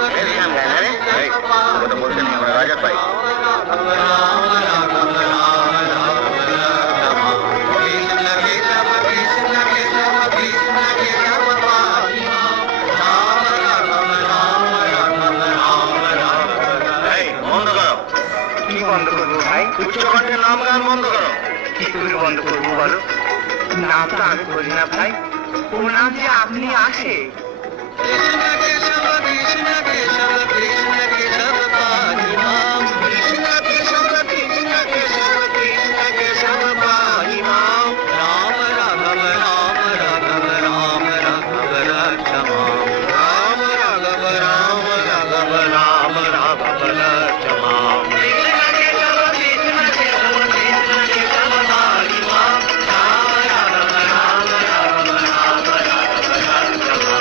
গান গায় না রে? কথা বলতে নেই, আমরা রাজা পাই। বন্ধ করো। কি বন্ধ করবো ভাই? উচ্চকণ্ঠে নাম গান বন্ধ করো। কি করে বন্ধ করবো বলো? নাম তো আমি করি না ভাই, ও নাম যে আপনি আসে।